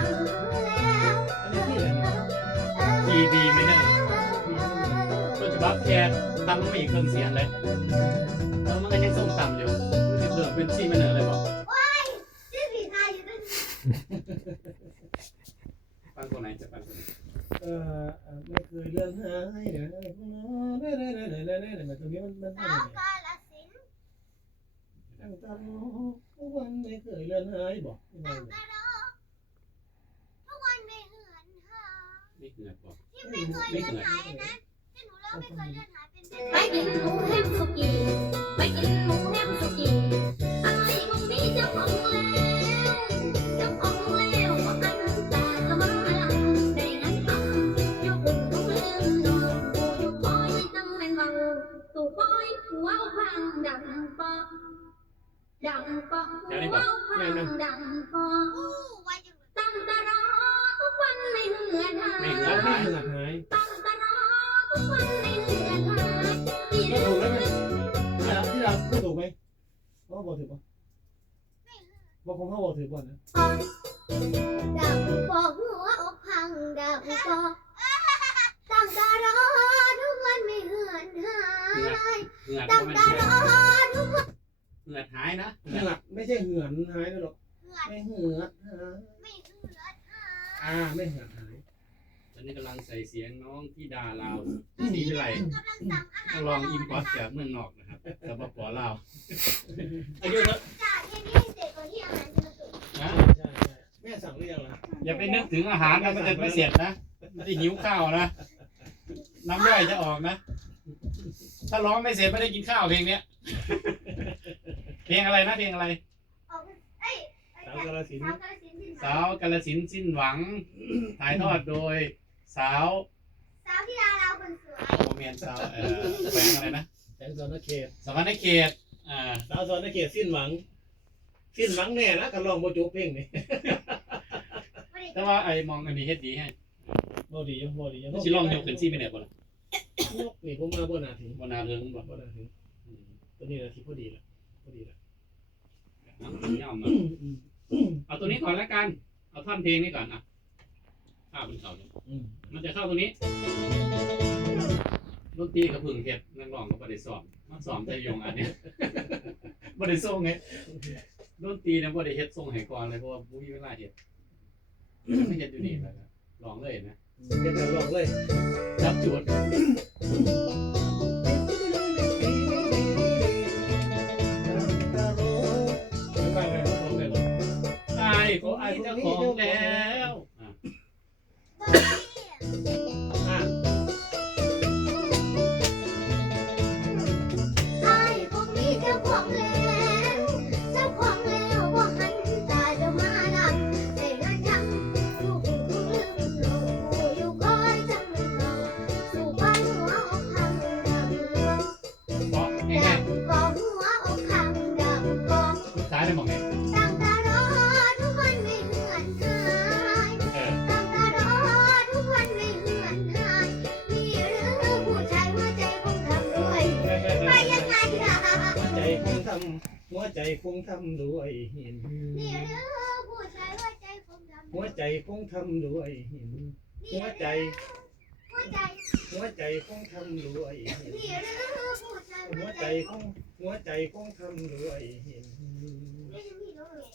หมดหวังแล้วอันนี้ที่ไหนนะทีดีไม่เนอร์ต้นฉบับแค่ตั้งมาอีกเครื่องเสียงเลย แล้วมันก็ยังส่งต่ำอยู่รู้สึกเดิมเป็นซีไม่เนอร์เลยบอกชื่อผีไทยอยู่ด้วยฟังตัวไหนจะฟังตัวไหนเอ่อเอ่อไม่เคยเลื่อนหายเดี๋ยวนะเดี๋ยวนะเดี๋ยวนะเดี๋ยวนะเดี๋ยวนะเดี๋ยวนะตรงนี้มันมันสาวกาลสินธุ์ตั้งตารอทุกวันไม่เคยเลื่อนหายบอกยังไง ตั้ง เนี่ย ตารอทุกวันไม่เหือนหานี่เหงื่อบอกที่ไม่เคยเลือนหายนะที่หนูร้องไม่เคยเลือนหายเป็นเป็นไปกินหมูแฮมสุกี้ไปกินหมูแฮมสุกี้อะไรมึงมีเจ้าของแล้วเจ้าของแล้วก็อันตาละมาลังได้งั้นปังอยู่บุญต้องลืมนอนกูอยู่คอยตั้งแมงเมาตู่คอยหัวพังดังปอดังปอหัวพังดังปออู้ไวจังเลยตั้งตารอทุก วันไม่เหือนหาไม่เหงื่แล้อวไม่หายเหงื่อหายตั้งตารอทุกวันไม่เหือนหายที่ก็เรื่ถูกอแล้วงไหมที่เราที่เราพูดถูกไหมเขาบอกถูกปะบอกผมเขาบอกถูกก่อนนะดังปอหัวอกพังดังปอตั้งตารอทุกวันไม่เหือนหายเหงื่อตั้งมันตารอทุกวันเหงื่อหายนะเหงื่อไม่ใช่เหือนหายนะหรอกเหือนไม่เหือดหาย ไม่เหื อนหายอ่าไม่เหือดหายตอนนี้กำลังใส่เสียงน้องที่ดาลาวสีวิไลกำลังสั่งอาหารลองอิมพอร์ตจากเมืองนอกนะครับสปปลาวอายุเท่าจ่าแค่นี้เสร็จก่อนที่อาหารจะมาถึงนะใช่ใช่แม่สั่งหรือยังล่ะอย่าไปนึกถึงอาหารนะมันจะไม่เสร็จนะมันจะหิวข้าวนะ น้ำย่อยจะออกนะ ถ้าร้องไม่เสร็จไม่ได้กินข้าวเพลงเนี้ย เพลงอะไรนะเพลงอะไรออกเอ้ยสาวกาลสินธุ์ สาวกาลสินธุ์สินสาวกาลสินธุ์สิ้นหวัง ถ่ายทอดโดยสาวสาวที่ดาราคนสวยโมเมนสาวเอ่อแฟงอะไรนะแสงสอนเขตสวรรค์เขตอ่าสาวสอนเขตสิ้นหวัง สิ้นหวังแน่นะกันลองโมจุเพลงนี่ไม่ได้แต่ว่าไอ้มองอันนี้เฮ็ดดีให้โมดีอยู่โมดีอยู่ชิลองยกขึ้นซี่ไปเนี่ยบ่ล่ะยกนี่ผมมาบนนาถึงบ่นาเรื่องบ่บนนาถึงอืมตัวนี้นาทีพอดีละพอดีละเอาย่อมมาเอา ตัวนี้ก่อนแล้วกัน เอาท่อนเพลงนี้ก่อนอะภาพมันเข้าเนี่ยอืมมันจะเข้าตรงนี้ดนตรีกับพึ่งเฮ็ดนักร้องก็บ่ได้ซ้อมมันซ้อมแต่ยงอันเนี้ยบ่ได้ส่งไงดนตรีเนี่ยบ่ได้เฮ็ดส่งให้ก่อนเลยเพราะว่าบ่มีเวลาเฮ็ดไม่เฮ็ดอยู่นี่แล้วก็ร้องเลยนะเดี๋ยวจะลองเลยจับจุด ใจคงทำด้วยหิน นี่หรือผู้ชายหัวใจคงทำหัวใจคงทำด้วยหินหัวใจ หัวใจหัวใจคงทำด้วยหิน นี่หรือผู้ชายหัวใจคงหัวใจคงทำด้วยหิน ไม่ใช่พี่น้องเลย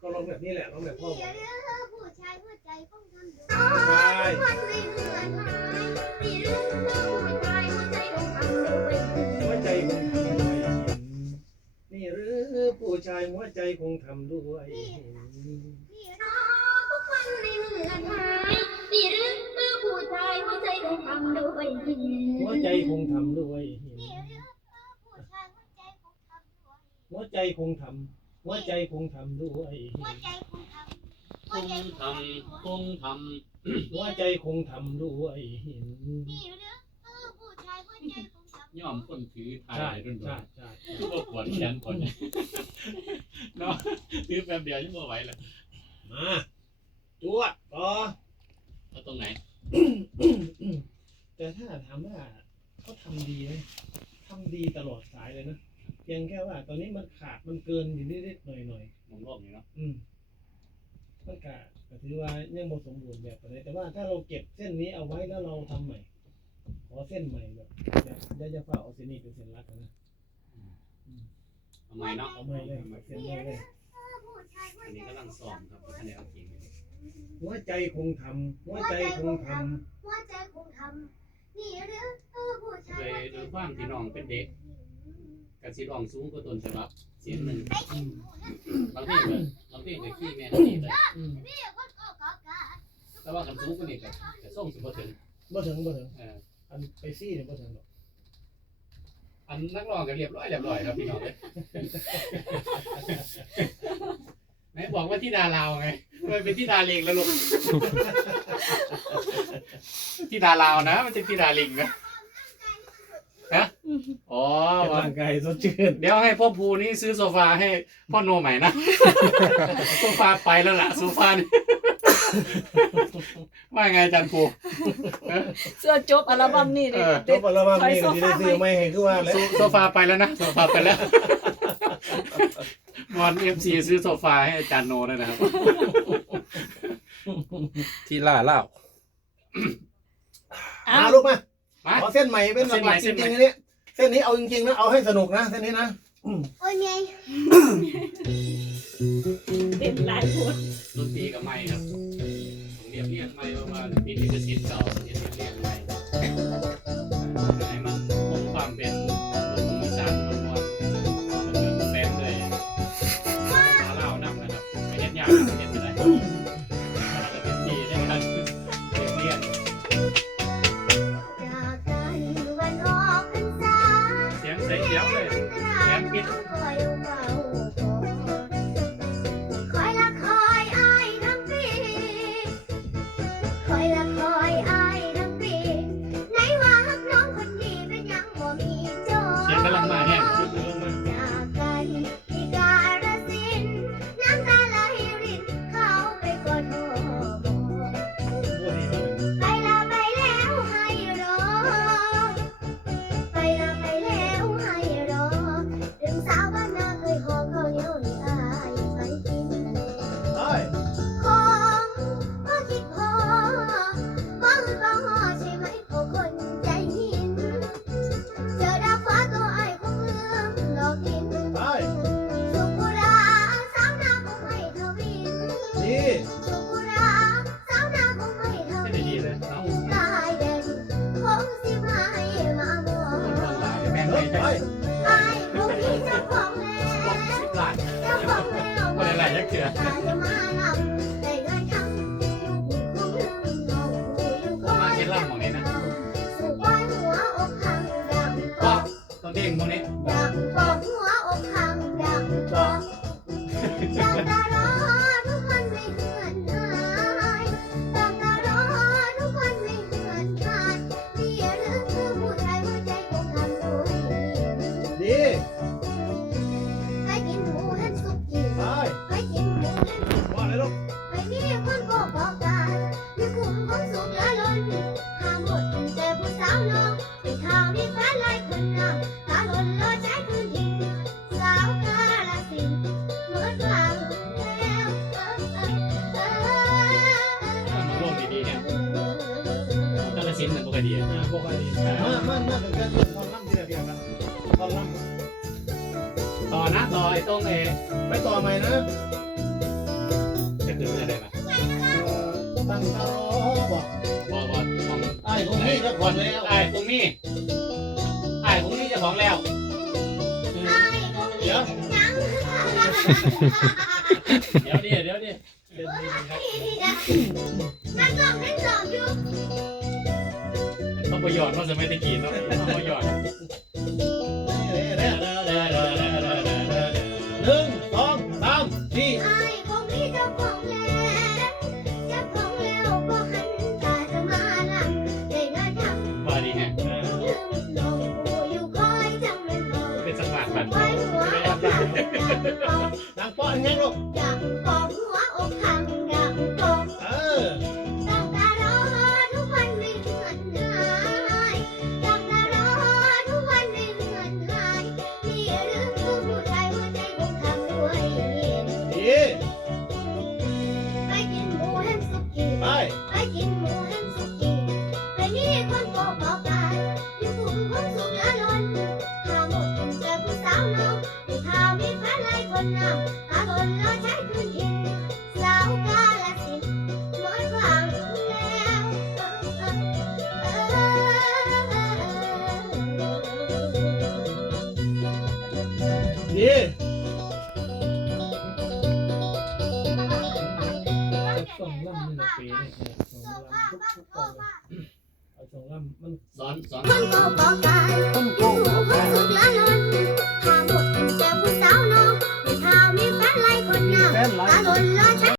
ก็ลองแบบนี้แหละลองแบบพ่อนี่บอกหรือผู้ชายหัวใจคงทำด้วยใช่วันไม่เหือนหายนี่เรื่องผู้ชายหัวใจของทำด้วย หัวใจคงทำด้วยหินนี่หรือ ผู้ชายหัวใจคงทำด้วยหินนี่หรือทุกวันไม่เหมือนหายนี่เรื่องผู้ชายหัวใจของทำด้วยหินหัวใจคงทำด้วยหินนี่หรือผู้ชายหัวใจคงทำด้วยหัวใจคงทำหัวใจคงทำด้วยหิหัวนใจคงทำคหัวงใจคงททำำคงทหัวใจคงทำด้วยหินนี่หรือผู้ชายหัวใจคงทำำ ย่อมคนถือถ่าใช่ยรุ่นใช่ใช่ๆคือบ่ปวดแขนปวดเนาะถือแป๊บเดียวยังบ่ไหวแล้วมาจวดต่อเอาตรงไหน แต่ถ้าถามว่าเขาทำดีไหมทำดีตลอดสายเลยนะเพียงแค่ว่า ตอนนี้มันขาดมันเกินอยู่นิดๆหน่อยผมโลกอยู่เนาะๆอืมมันกะก็ถือว่ายังบ่สมบูรณ์แบบอะไรแต่ว่าถ้าเราเก็บเส้นนี้เอาไว้แล้วเราทำใหม่ ขอเส้นใหม่แบบแบบอย่าจะฝ่าเอาเส้นนี้เป็นเส้นหลักนะเอาใหม่เนาะเอาใหม่เลยเส้นใหม่เลยอันนี้กำลังซ้อมครับท่านได้เอาจริงเลยหัวใจคงทำหัวใจคงทำหัวใจคงทำนี่หรือผู้ชายโดยโดยความที่น้องเป็นเด็กกสิร้องสูงกว่าต้นฉบับเสียงหนึ่งอืมบางเพลงก็บางเพลงก็ขี้แม่ขี้เลยอืมแต่ว่าคำสูงกว่านี้ก็จะส่งสิบ่ถึงบ่ถึงบ่ถึงเอออันไปซี่เนี่ยบ่ถึงหรอกอันนักร้องก็เรียบร้อยเรียบร้อยครับพี่น้องเลยไหนบอกว่าที่ดาลาวไงมันเป็นที่ดาเลงแล้วลูกที่ดาลาวนะ มันจะที่ดาลิงนะฮะอ๋อเก็บว่าร่างกายสดชื่นเดี๋ยวให้พ่อภูนี่ซื้อโซฟาให้พ่อโนใหม่นะ โซฟาไปแล้วล่ะโซฟานี่ ว่าไงอาจันภูเอ้อเสื้อจบอัลบั้มนี่ดิเออ จบอัลบั้มนี้ก็สิได้ซื้อไม่ให้คือว่าแล้ว โซโซฟาไปแล้วนะโซฟาไปแล้ววอนเอฟซีซื้อโซฟาให้อาจารย์โนด้วยนะครับ ที่ล่าเล่าอ้ามาวลูกมามา ขอเส้นใหม่เป็นหลักๆจเส้นใหม่ ริงๆอันนี้เส้นนี้เอาจริงๆนะเอาให้สนุกนะเส้นนี้นะโอ้ยไงเด็ดหลายคนดนตรีกับไม้ครับผมเรียบเรียงไม่เพราะว่ามีลิขสิทธิ์เก่าเรียบเรียงไม้ให้ ก ลสินธุ์มันปกติอ่าปกมามามาถึงการเล่นตอนล่ำที่ระเบียบกันตอนล่ต่อนะต่อไอ้ตรงเอำไปต่อใหม่นะจะคืออะไรมาเอ่อตั้งตารอบอกบอกบอของไอ้พวกนี้ก็ผ่อนแล้วไอ้ตรงนี้ไอ้ตรงนี้จ้าของแล้วไอ้คงมียังเดี๋ยวเดี๋ยวเล่นดี หยอดว่าจะไม่ได้กินต้องประหยอดหนึ่งสองสามสี่ไอ้คงมีเจ้าของแล้วเจ้าของแล้วก็หันตาจะมาลังได้งานทำมาดีไงลงผู้อยู่คอยจำเป็นบอกเป็นสังหวะบันไว้หัวอกหังดังปองดังป้อน ดีองลำมัเนี่ยสองกาส